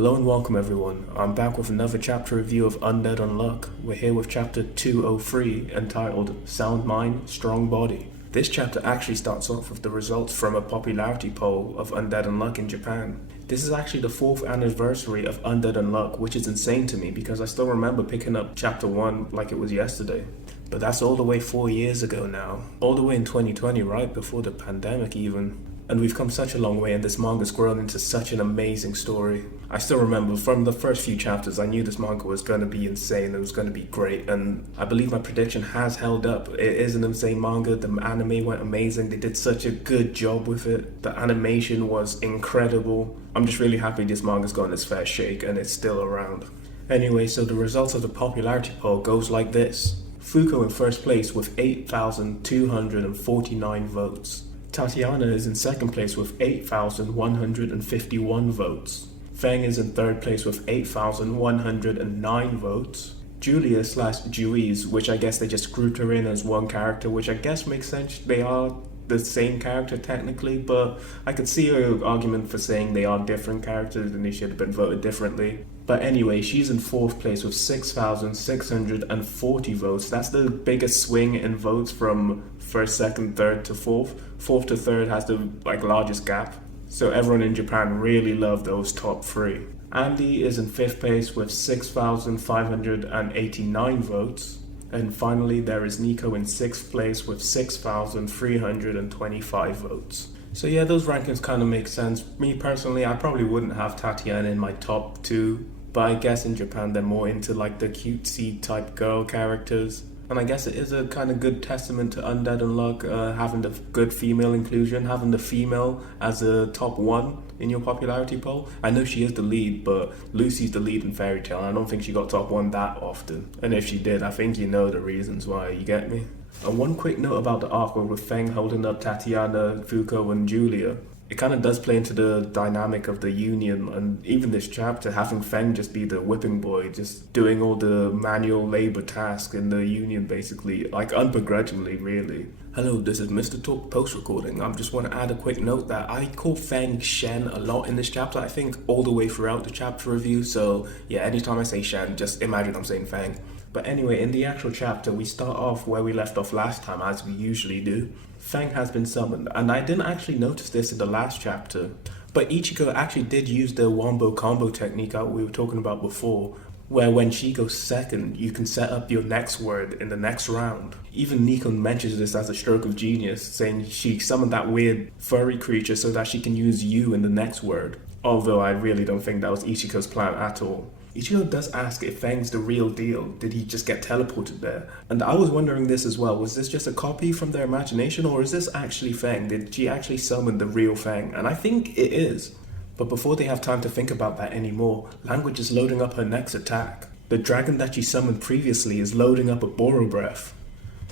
Hello and welcome everyone. I'm back with another chapter review of Undead Unluck. We're here with chapter 203 entitled Sound Mind, Strong Body. This chapter actually starts off with the results from a popularity poll of Undead Unluck in Japan. This is actually the 4th anniversary of Undead Unluck, which is insane to me because I still remember picking up chapter 1 like it was yesterday. But that's all the way 4 years ago now. All the way in 2020, right before the pandemic even. And we've come such a long way and this manga's grown into such an amazing story. I still remember from the first few chapters I knew this manga was going to be insane, it was going to be great, and I believe my prediction has held up. It is an insane manga, the anime went amazing, they did such a good job with it, the animation was incredible. I'm just really happy this manga's gotten its fair shake and it's still around. Anyway, so the results of the popularity poll goes like this. Fuko in first place with 8,249 votes. Tatiana is in second place with 8,151 votes. Feng is in third place with 8,109 votes. Julia / Juiz, which I guess they just grouped her in as one character, which I guess makes sense. They are the same character technically, but I could see an argument for saying they are different characters and they should have been voted differently. But anyway, she's in fourth place with 6,640 votes. That's the biggest swing in votes from first, second, third to fourth. Fourth to third has the largest gap. So everyone in Japan really loved those top three. Andy is in fifth place with 6,589 votes. And finally, there is Nico in sixth place with 6,325 votes. So yeah, those rankings kind of make sense. Me personally, I probably wouldn't have Tatiana in my top 2, but I guess in Japan they're more into the cutesy type girl characters. And I guess it is a kind of good testament to Undead Unluck, having the good female inclusion, having the female as a top 1 in your popularity poll. I know she is the lead, but Lucy's the lead in Fairy Tail, and I don't think she got top 1 that often. And if she did, I think you know the reasons why, you get me? And one quick note about the arc with Feng holding up Tatiana, Fuko and Julia. It kind of does play into the dynamic of the union, and even this chapter, having Feng just be the whipping boy, just doing all the manual labor tasks in the union basically, unbegrudgingly really. Hello, this is Mr. Talk post-recording. I just want to add a quick note that I call Feng Shen a lot in this chapter, I think all the way throughout the chapter review, so yeah, anytime I say Shen, just imagine I'm saying Feng. But anyway, in the actual chapter, we start off where we left off last time, as we usually do. Feng has been summoned, and I didn't actually notice this in the last chapter, but Ichiko actually did use the wombo combo technique that we were talking about before, where when she goes second, you can set up your next word in the next round. Even Nico mentions this as a stroke of genius, saying she summoned that weird furry creature so that she can use you in the next word. Although I really don't think that was Ichiko's plan at all. Ichigo does ask if Feng's the real deal. Did he just get teleported there? And I was wondering this as well. Was this just a copy from their imagination, or is this actually Feng? Did she actually summon the real Feng? And I think it is. But before they have time to think about that anymore, Language is loading up her next attack. The dragon that she summoned previously is loading up a Boro Breath.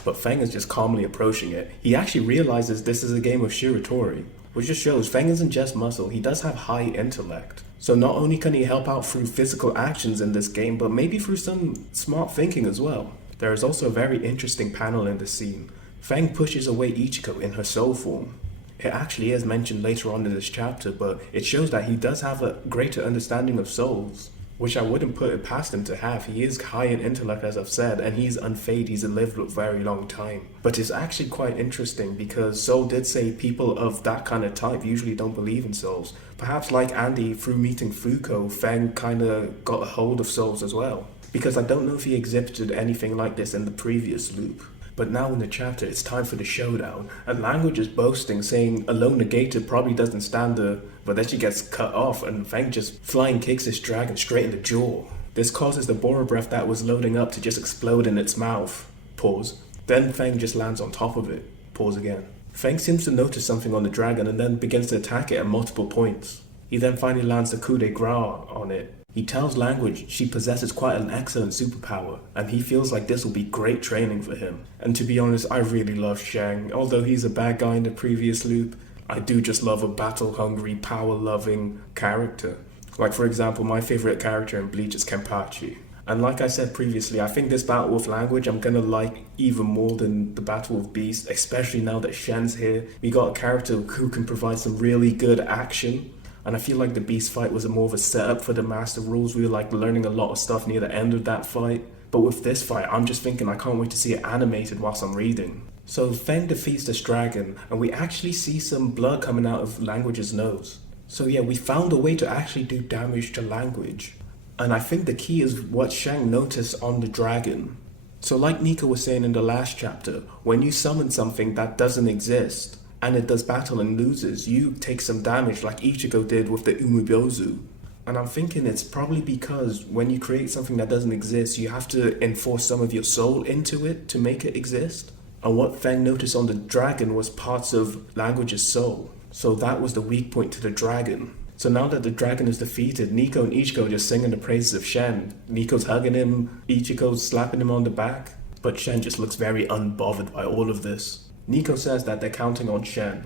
But Feng is just calmly approaching it. He actually realizes this is a game of shiritori, which just shows Feng isn't just muscle, he does have high intellect. So not only can he help out through physical actions in this game, but maybe through some smart thinking as well. There is also a very interesting panel in this scene. Feng pushes away Ichiko in her soul form. It actually is mentioned later on in this chapter, but it shows that he does have a greater understanding of souls, which I wouldn't put it past him to have. He is high in intellect, as I've said, and he's unfazed, he's lived a very long time. But it's actually quite interesting because Soul did say people of that kind of type usually don't believe in souls. Perhaps like Andy, through meeting Fuko, Feng kind of got a hold of souls as well. Because I don't know if he exhibited anything like this in the previous loop. But now in the chapter, it's time for the showdown, and Language is boasting, saying Alone Negated probably doesn't stand her, but then she gets cut off, and Feng just flying kicks this dragon straight in the jaw. This causes the Boro Breath that was loading up to just explode in its mouth. Pause. Then Feng just lands on top of it. Pause again. Feng seems to notice something on the dragon and then begins to attack it at multiple points. He then finally lands the coup de grace on it. He tells Language she possesses quite an excellent superpower, and he feels like this will be great training for him. And to be honest, I really love Shang. Although he's a bad guy in the previous loop, I do just love a battle-hungry, power-loving character. Like for example, my favorite character in Bleach is Kenpachi. And like I said previously, I think this battle with Language I'm gonna like even more than the battle with Beast, especially now that Shen's here. We got a character who can provide some really good action. And I feel like the beast fight was more of a setup for the master rules. We were like learning a lot of stuff near the end of that fight. But with this fight, I'm just thinking I can't wait to see it animated whilst I'm reading. So Feng defeats this dragon, and we actually see some blood coming out of Language's nose. So yeah, we found a way to actually do damage to Language. And I think the key is what Shang noticed on the dragon. So like Nico was saying in the last chapter, when you summon something that doesn't exist, and it does battle and loses, you take some damage like Ichigo did with the Umebozu. And I'm thinking it's probably because when you create something that doesn't exist, you have to enforce some of your soul into it to make it exist. And what Feng noticed on the dragon was parts of Language's soul. So that was the weak point to the dragon. So now that the dragon is defeated, Nico and Ichigo are just singing the praises of Shen. Nico's hugging him, Ichigo's slapping him on the back. But Shen just looks very unbothered by all of this. Nico says that they're counting on Shen.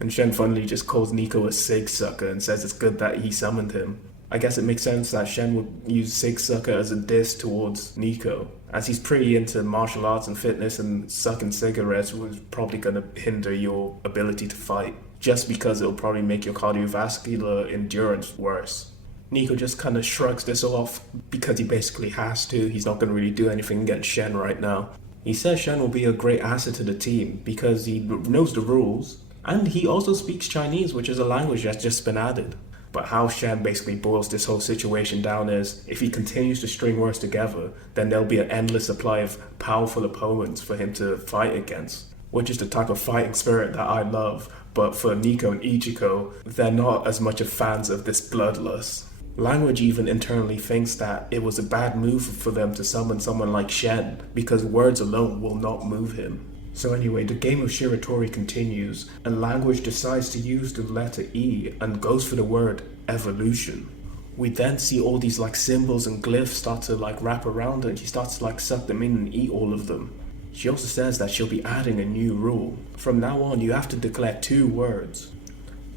And Shen funnily just calls Nico a sig sucker and says it's good that he summoned him. I guess it makes sense that Shen would use sig sucker as a diss towards Nico, as he's pretty into martial arts and fitness, and sucking cigarettes was probably going to hinder your ability to fight, just because it'll probably make your cardiovascular endurance worse. Nico just kind of shrugs this off because he basically has to. He's not going to really do anything against Shen right now. He says Shen will be a great asset to the team because he knows the rules, and he also speaks Chinese, which is a language that's just been added. But how Shen basically boils this whole situation down is, if he continues to string words together, then there'll be an endless supply of powerful opponents for him to fight against, which is the type of fighting spirit that I love. But for Nico and Ichigo, they're not as much of fans of this bloodlust. Language even internally thinks that it was a bad move for them to summon someone like Shen, because words alone will not move him. So anyway, the game of Shiritori continues, and Language decides to use the letter E and goes for the word evolution. We then see all these like symbols and glyphs start to like wrap around her, and she starts to like suck them in and eat all of them. She also says that she'll be adding a new rule. From now on, you have to declare 2 words.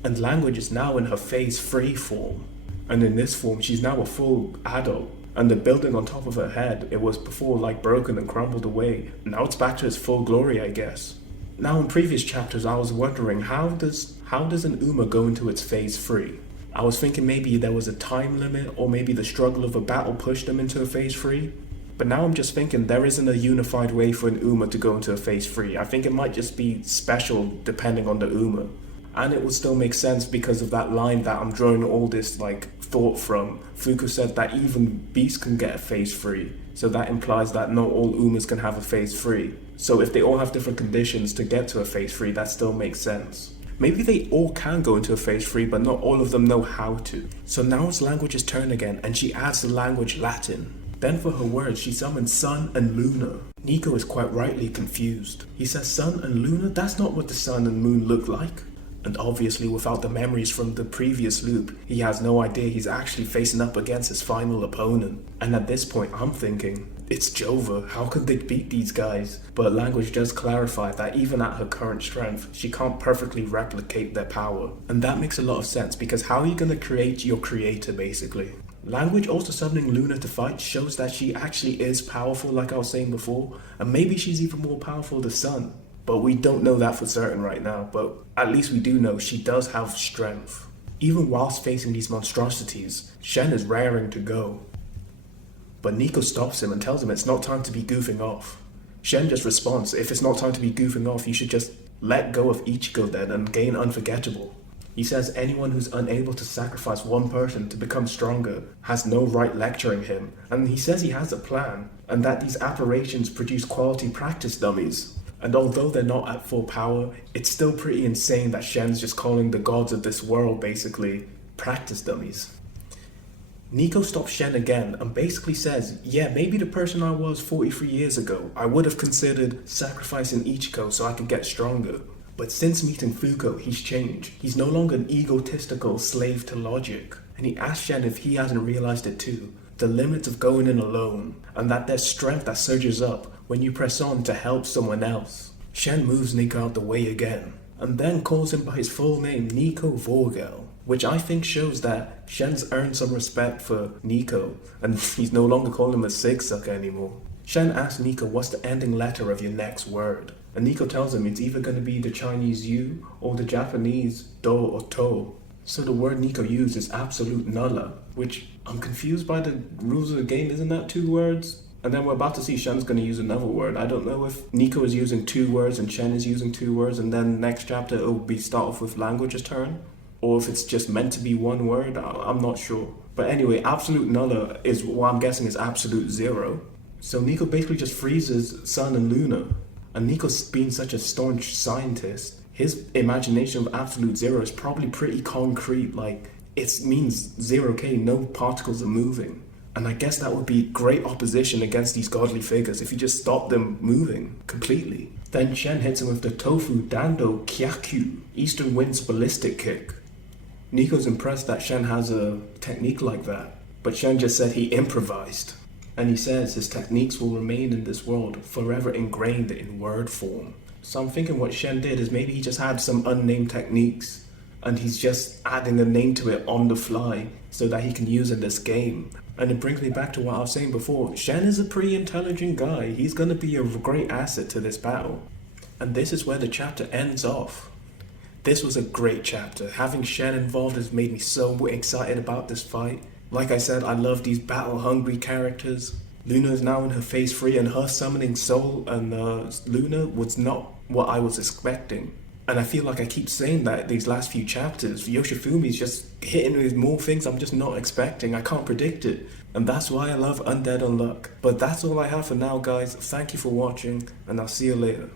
And Language is now in her phase 3 form. And in this form, she's now a full adult. And the building on top of her head, it was before like broken and crumbled away. Now it's back to its full glory, I guess. Now in previous chapters, I was wondering how does an Uma go into its phase 3? I was thinking maybe there was a time limit, or maybe the struggle of a battle pushed them into a phase 3. But now I'm just thinking there isn't a unified way for an Uma to go into a phase 3. I think it might just be special depending on the Uma. And it would still make sense because of that line that I'm drawing all this like thought from. Fuku said that even beasts can get a phase 3. So that implies that not all Umas can have a phase 3. So if they all have different conditions to get to a phase 3, that still makes sense. Maybe they all can go into a phase 3, but not all of them know how to. So now it's Language's turn again, and she adds the language Latin. Then for her words, she summons Sun and Luna. Nico is quite rightly confused. He says Sun and Luna? That's not what the sun and moon look like. And obviously without the memories from the previous loop, he has no idea he's actually facing up against his final opponent. And at this point I'm thinking, it's Jova, how could they beat these guys? But Language does clarify that even at her current strength, she can't perfectly replicate their power. And that makes a lot of sense, because how are you going to create your creator basically? Language also summoning Luna to fight shows that she actually is powerful like I was saying before, and maybe she's even more powerful than Sun. But we don't know that for certain right now, but at least we do know she does have strength. Even whilst facing these monstrosities, Shen is raring to go. But Nico stops him and tells him it's not time to be goofing off. Shen just responds, if it's not time to be goofing off, you should just let go of Ichigo then and gain Unforgettable. He says anyone who's unable to sacrifice one person to become stronger has no right lecturing him, and he says he has a plan, and that these apparitions produce quality practice dummies. And although they're not at full power, it's still pretty insane that Shen's just calling the gods of this world basically practice dummies. Nico stops Shen again and basically says, yeah, maybe the person I was 43 years ago, I would have considered sacrificing Ichigo so I could get stronger. But since meeting Fuko, he's changed. He's no longer an egotistical slave to logic. And he asks Shen if he hasn't realized it too. The limits of going in alone, and that there's strength that surges up when you press on to help someone else. Shen moves Nico out the way again, and then calls him by his full name, Nico Vorgel, which I think shows that Shen's earned some respect for Nico, and he's no longer calling him a sig-sucker anymore. Shen asks Nico what's the ending letter of your next word, and Nico tells him it's either going to be the Chinese U or the Japanese Do or To. So the word Nico used is absolute nulla, which I'm confused by the rules of the game. Isn't that 2 words? And then we're about to see Shen's going to use another word. I don't know if Nico is using 2 words and Shen is using 2 words, and then next chapter it'll be start off with language's turn, or if it's just meant to be 1 word. I'm not sure. But anyway, absolute nulla is what I'm guessing is absolute 0. So Nico basically just freezes Sun and Luna. And Nico's being such a staunch scientist, his imagination of absolute 0 is probably pretty concrete, like it means 0k, no particles are moving. And I guess that would be great opposition against these godly figures if you just stop them moving completely. Then Shen hits him with the Tofu Dando Kyakyu, Eastern Wind's ballistic kick. Nico's impressed that Shen has a technique like that, but Shen just said he improvised. And he says his techniques will remain in this world, forever ingrained in word form. So I'm thinking what Shen did is maybe he just had some unnamed techniques and he's just adding a name to it on the fly so that he can use in this game. And it brings me back to what I was saying before. Shen is a pretty intelligent guy. He's going to be a great asset to this battle. And this is where the chapter ends off. This was a great chapter. Having Shen involved has made me so excited about this fight. Like I said, I love these battle-hungry characters. Luna is now in her phase 3, and her summoning Soul and Luna was not what I was expecting. And I feel like I keep saying that these last few chapters. Yoshifumi's just hitting with more things I'm just not expecting. I can't predict it. And that's why I love Undead Unluck. But that's all I have for now, guys. Thank you for watching, and I'll see you later.